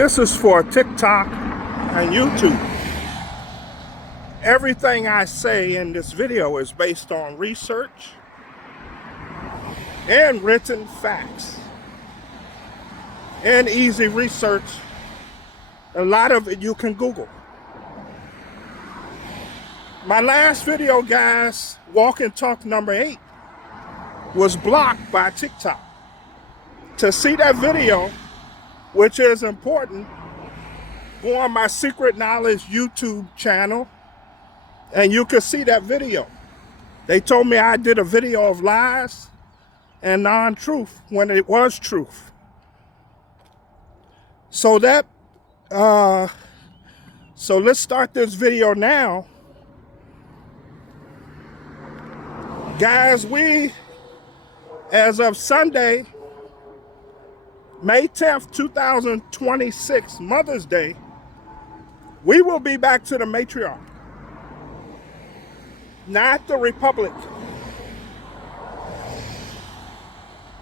This is for TikTok and YouTube. Everything I say in this video is based on research and written facts and easy research. A lot of it you can Google. My last video, guys, Walk and Talk number 8, was blocked by TikTok. To see that video, which is important, go on my Secret Knowledge YouTube channel and you can see that video. They told me I did a video of lies and non-truth when it was truth. So let's start this video now. Guys, we, as of Sunday, May 10th, 2026, Mother's Day, we will be back to the Matriarch, not the Republic.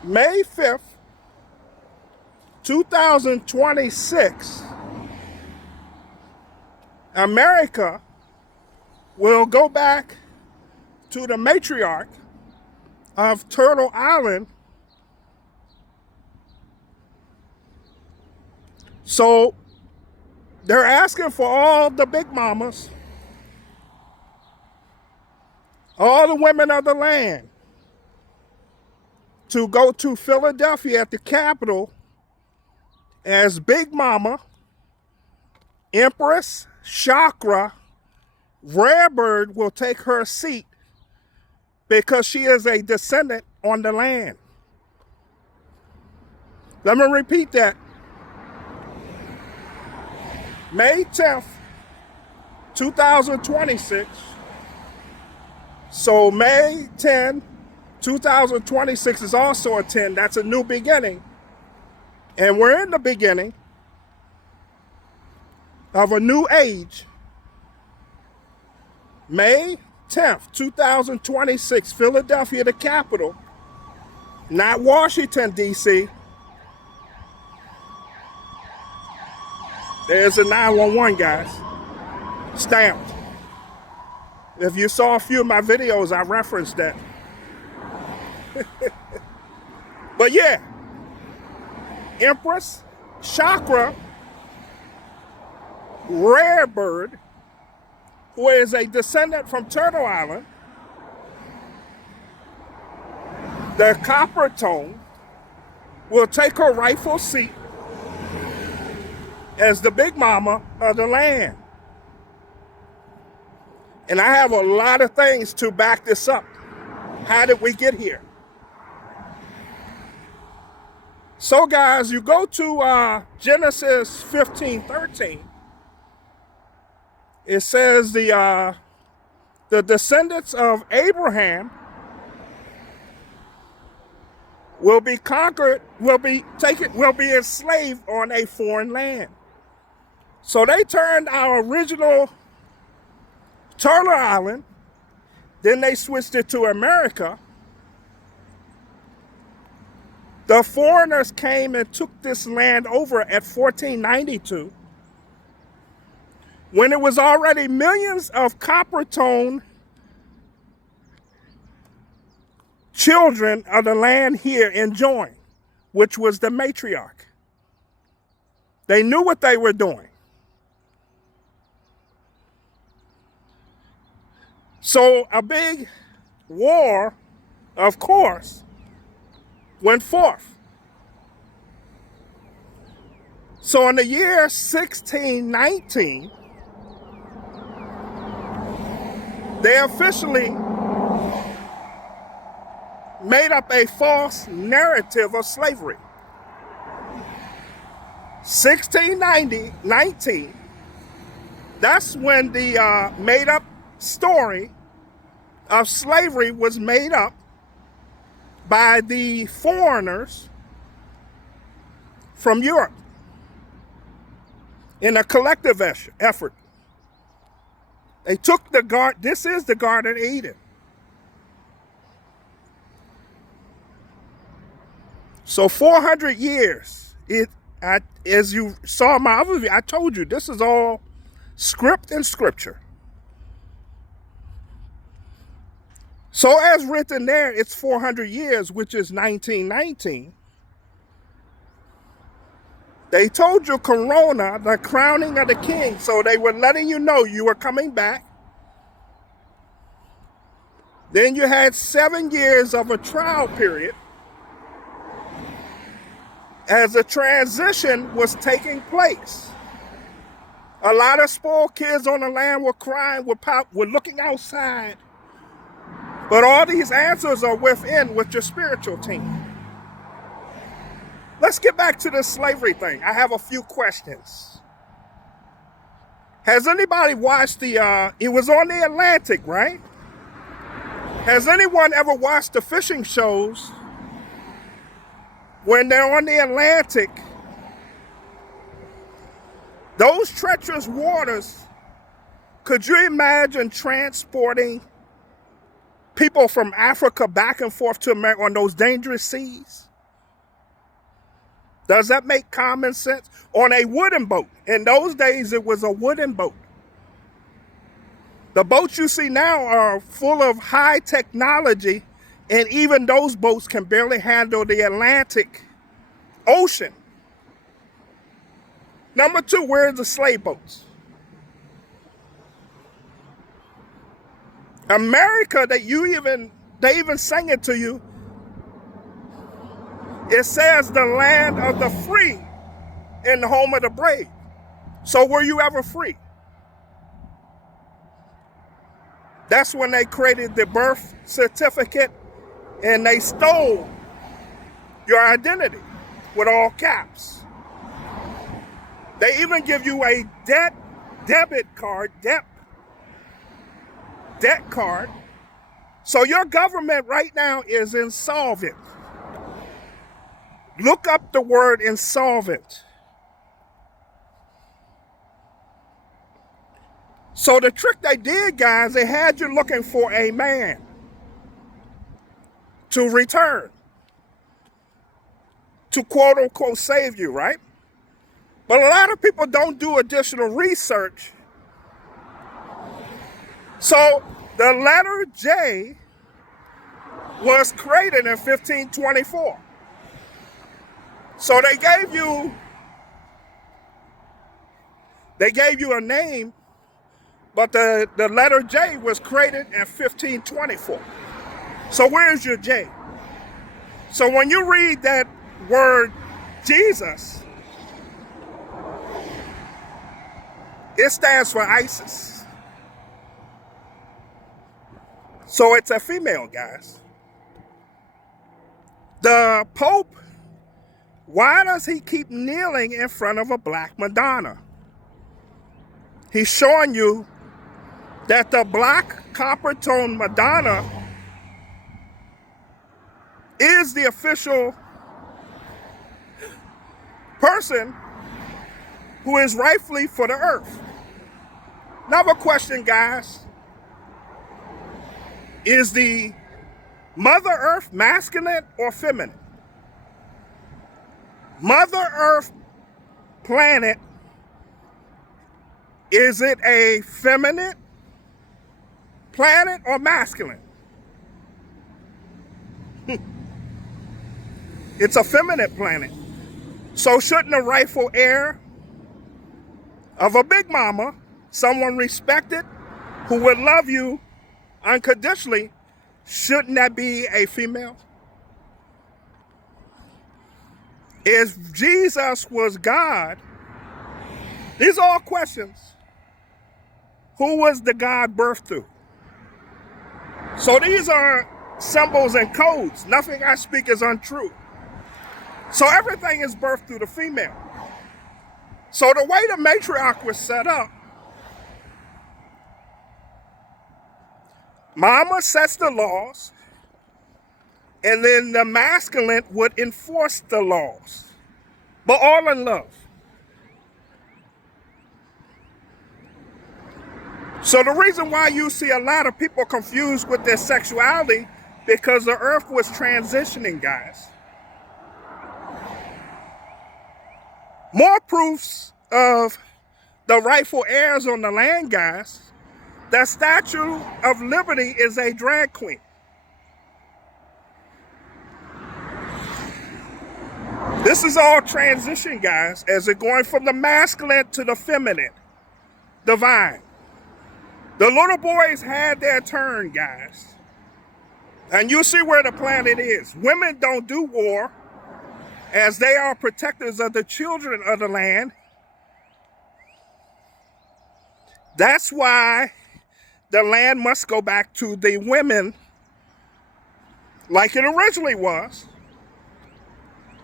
May 5th, 2026, America will go back to the Matriarch of Turtle Island. So they're asking for all the big mamas, all the women of the land, to go to Philadelphia at the Capitol as Big Mama, Empress, Chakra, Rebirth will take her seat because she is a descendant on the land. Let me repeat that. May 10th, 2026. So May 10, 2026 is also a 10. That's a new beginning. And we're in the beginning of a new age. May 10th, 2026, Philadelphia, the capital, not Washington, D.C. There's a 911, guys. Stamped. If you saw a few of my videos, I referenced that. But yeah, Empress, Chakra, Rebirth, who is a descendant from Turtle Island, the copper tone, will take her rightful seat as the big mama of the land. And I have a lot of things to back this up. How did we get here? So guys, you go to Genesis 15:13. It says the descendants of Abraham will be conquered, will be enslaved on a foreign land. So they turned our original Turtle Island, then they switched it to America. The foreigners came and took this land over at 1492, when it was already millions of copper tone children of the land here enjoying, which was the Matriarch. They knew what they were doing. So a big war, of course, went forth. So in the year 1619, they officially made up a false narrative of slavery. 1619, that's when the made up story of slavery was made up by the foreigners from Europe in a collective effort. They took this is the Garden of Eden. So 400 years As you saw in my other video, I told you this is all script and scripture. So as written there, it's 400 years, which is 1919. They told you Corona, the crowning of the king. So they were letting you know you were coming back. Then you had 7 years of a trial period as a transition was taking place. A lot of spoiled kids on the land were crying, were looking outside. But all these answers are within with your spiritual team. Let's get back to this slavery thing. I have a few questions. Has anybody watched it was on the Atlantic, right? Has anyone ever watched the fishing shows when they're on the Atlantic? Those treacherous waters, could you imagine transporting people from Africa back and forth to America on those dangerous seas? Does that make common sense? On a wooden boat. In those days, it was a wooden boat. The boats you see now are full of high technology, and even those boats can barely handle the Atlantic Ocean. Number 2, where's the slave boats? America, they even sang it to you. It says the land of the free and the home of the brave. So were you ever free? That's when they created the birth certificate and they stole your identity with all caps. They even give you a debit card, debt card. So your government right now is insolvent. Look up the word insolvent. So the trick they did, guys, they had you looking for a man to return, to quote unquote save you, right? But a lot of people don't do additional research. So the letter J was created in 1524. So they gave you a name, but the letter J was created in 1524. So where's your J? So when you read that word Jesus, it stands for Isis. So it's a female, guys. The Pope, why does he keep kneeling in front of a black Madonna? He's showing you that the black copper tone Madonna is the official person who is rightfully for the earth. Another question, guys. Is the Mother Earth masculine or feminine? Mother Earth planet, is it a feminine planet or masculine? It's a feminine planet. So shouldn't the rightful heir of a big mama, someone respected, who would love you unconditionally, shouldn't that be a female? If Jesus was God, these are all questions. Who was the God birthed through? So these are symbols and codes. Nothing I speak is untrue. So everything is birthed through the female. So the way the matriarch was set up, mama sets the laws, and then the masculine would enforce the laws, but all in love. So the reason why you see a lot of people confused with their sexuality, because the earth was transitioning, guys. More proofs of the rightful heirs on the land, guys. The Statue of Liberty is a drag queen. This is all transition, guys, as it going from the masculine to the feminine, divine. The little boys had their turn, guys. And you see where the planet is. Women don't do war, as they are protectors of the children of the land. That's why the land must go back to the women like it originally was.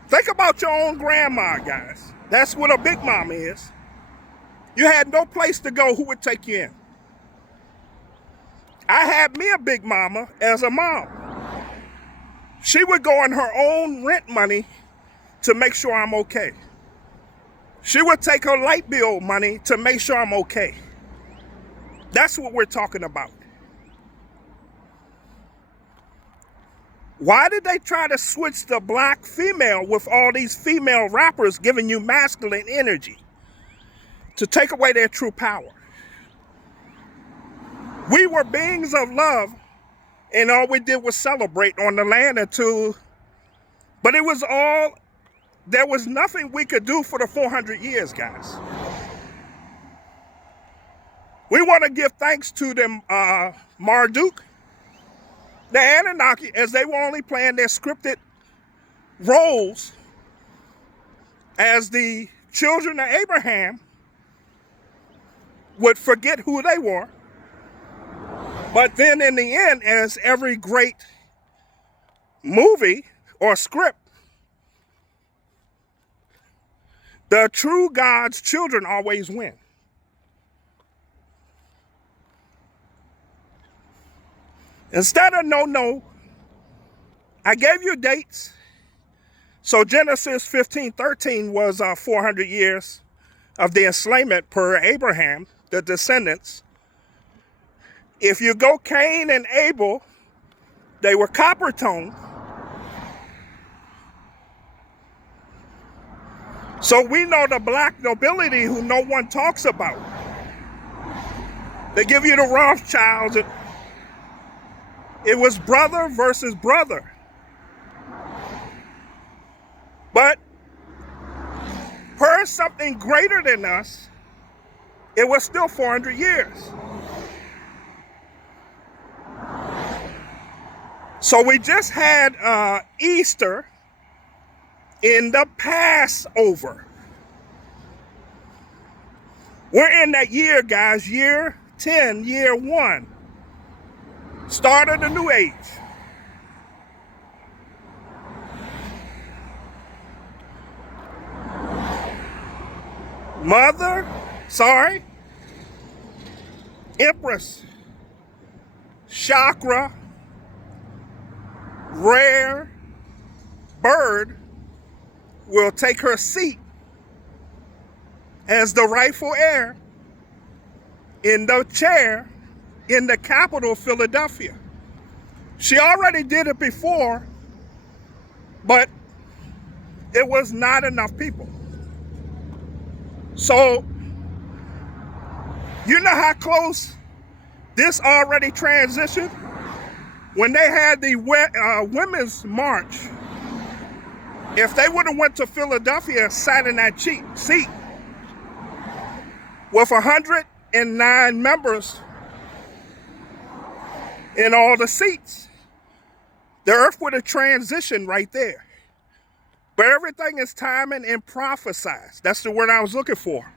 Think about your own grandma, guys. That's what a big mom is. You had no place to go. Who would take you in? I had me a big mama as a mom. She would go on her own rent money to make sure I'm okay. She would take her light bill money to make sure I'm okay. That's what we're talking about. Why did they try to switch the black female with all these female rappers giving you masculine energy to take away their true power? We were beings of love, and all we did was celebrate on the land but it was all, there was nothing we could do for the 400 years, guys. We want to give thanks to them, Marduk, the Anunnaki, as they were only playing their scripted roles as the children of Abraham would forget who they were. But then in the end, as every great movie or script, the true God's children always win. Instead of no, I gave you dates. So Genesis 15:13 was 400 years of the enslavement per Abraham, the descendants. If you go Cain and Abel, they were copper toned. So we know the black nobility who no one talks about. They give you the Rothschilds. It was brother versus brother. But per something greater than us, it was still 400 years. So we just had Easter in the Passover. We're in that year, guys, year 10, year 1. Start of the new age. Empress, Chakra, rare bird will take her seat as the rightful heir in the chair in the capital, Philadelphia. She already did it before, but it was not enough people. So, you know how close this already transitioned? When they had the women's march, if they would have went to Philadelphia and sat in that seat with 109 members in all the seats, the earth would have transitioned right there. But everything is timing and prophesized. That's the word I was looking for.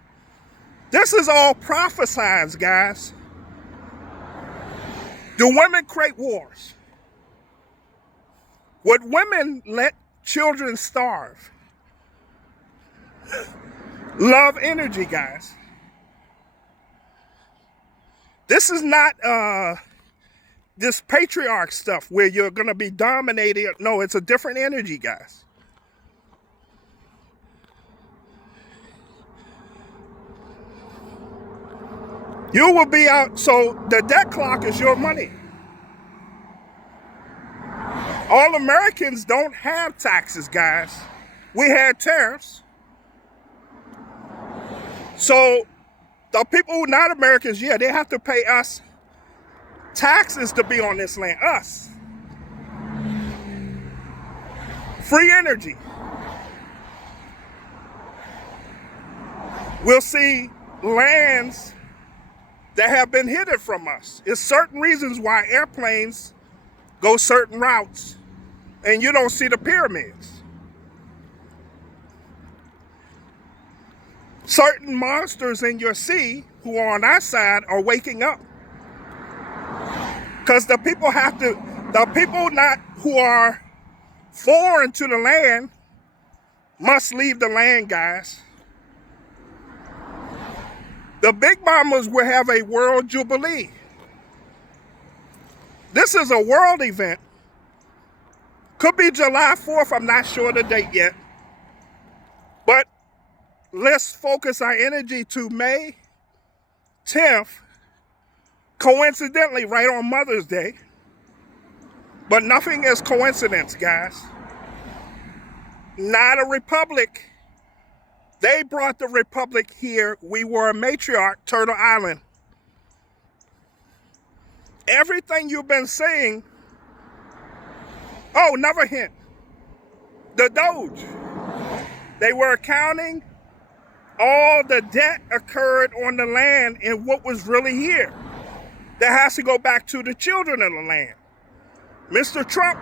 This is all prophesized, guys. Do women create wars? Would women let children starve? Love energy, guys. This is not this patriarch stuff where you're going to be dominated. No, it's a different energy, guys. You will be out, so the debt clock is your money. All Americans don't have taxes, guys. We had tariffs. So the people who are not Americans, yeah, they have to pay us taxes to be on this land. Us. Free energy. We'll see lands that have been hidden from us. There's certain reasons why airplanes go certain routes and you don't see the pyramids. Certain monsters in your sea who are on our side are waking up. Because the people who are foreign to the land must leave the land, guys. The big mamas will have a world jubilee. This is a world event. Could be July 4th, I'm not sure the date yet. But let's focus our energy to May 10th, coincidentally right on Mother's Day. But nothing is coincidence, guys. Not a republic. They brought the republic here. We were a matriarch, Turtle Island. Everything you've been saying. Oh, another hint. The Doge. They were accounting all the debt occurred on the land and what was really here. That has to go back to the children of the land. Mr. Trump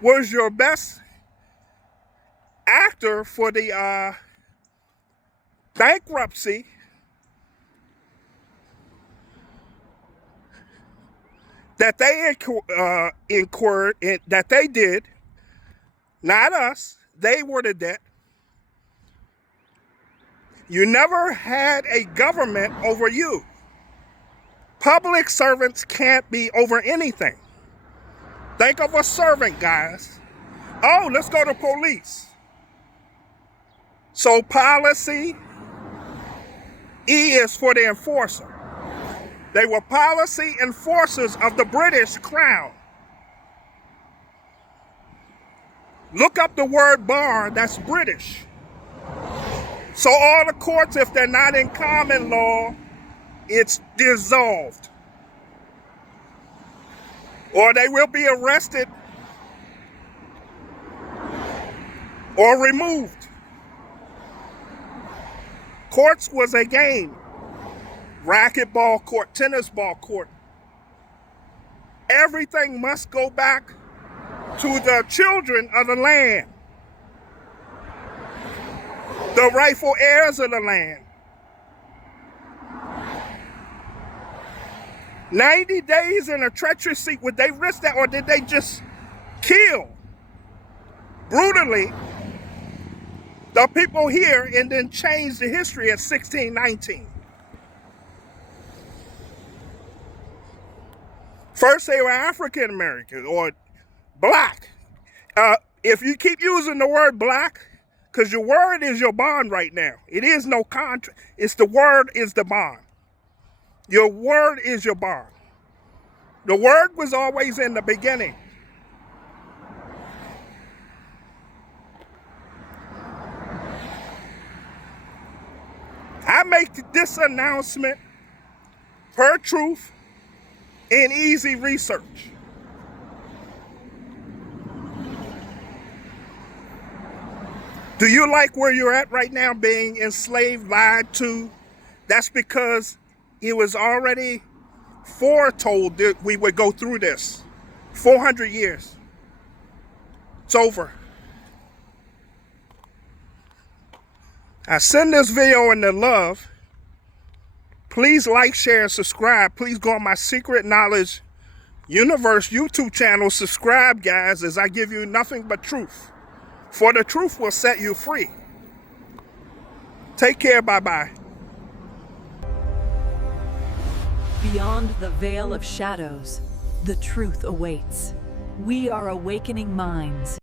was your best actor for the bankruptcy that they incurred, that they did, not us. They were the debt. You never had a government over you. Public servants can't be over anything. Think of a servant, guys. Oh, let's go to police. So policy, E is for the enforcer. They were policy enforcers of the British crown. Look up the word bar, that's British. So all the courts, if they're not in common law, it's dissolved. Or they will be arrested or removed. Courts was a game. Racquetball court, tennis ball court. Everything must go back to the children of the land. The rightful heirs of the land. 90 days in a treacherous seat, would they risk that, or did they just kill brutally the people here and then change the history at 1619? First they were African American or black. If you keep using the word black, because your word is your bond right now. It is no contract. It's the word is the bond. Your word is your bond. The word was always in the beginning. I make this announcement per truth and easy research. Do you like where you're at right now, being enslaved, lied to? That's because it was already foretold that we would go through this. 400 years. It's over. I send this video in the love. Please like, share, and subscribe. Please go on my Secret Knowledge Universe YouTube channel. Subscribe, guys, as I give you nothing but truth. For the truth will set you free. Take care. Bye-bye. Beyond the veil of shadows, the truth awaits. We are awakening minds.